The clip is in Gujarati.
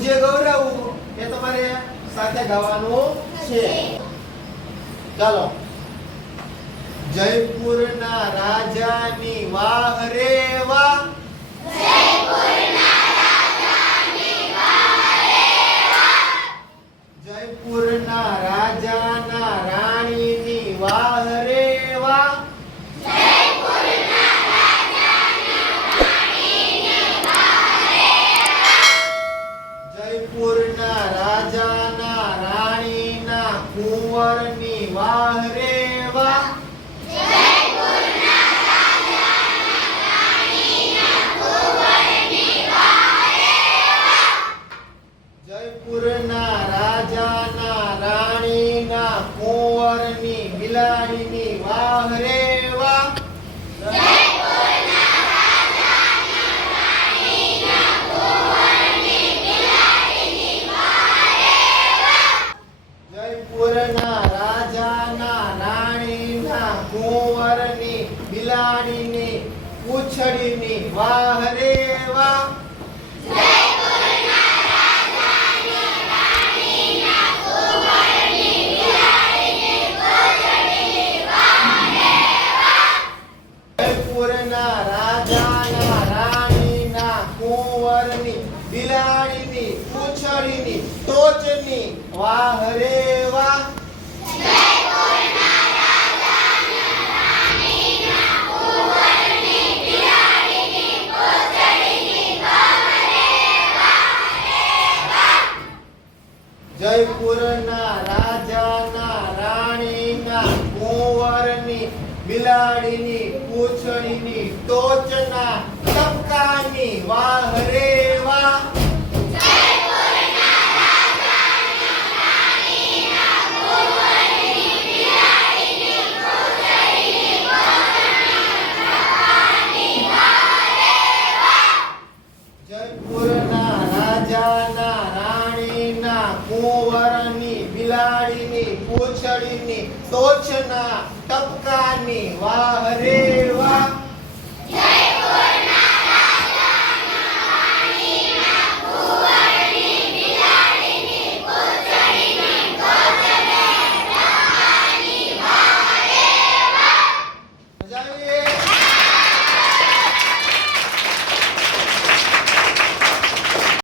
પૂજ્ય ગૌરવ એ તમારે સાથે ગાવાનું છે. ચાલો. જયપુરના રાજાની વાહ રે જયપુરના રાજાના રાણીના કુંવરની વાહ રે જયપુરના રાજાના રાણીના કુંવરની બિલાડીની વાહ રે વાહ જયપુરના રાજાના રાણીના કુંવરની બિલાડીની પૂછડીની વાહ રે વાહ બિલાડીની પૂંછડીની ટોચની વાહ રે જયપુરના રાજાના રાણીના કુંવરની બિલાડીની પૂછડીની ટોચના ટપકાની વાહ રે વાહ ना ना કુંવરની બિલાડીની પૂંછડીની તોછના ટપકાની વાહ રે વાહ.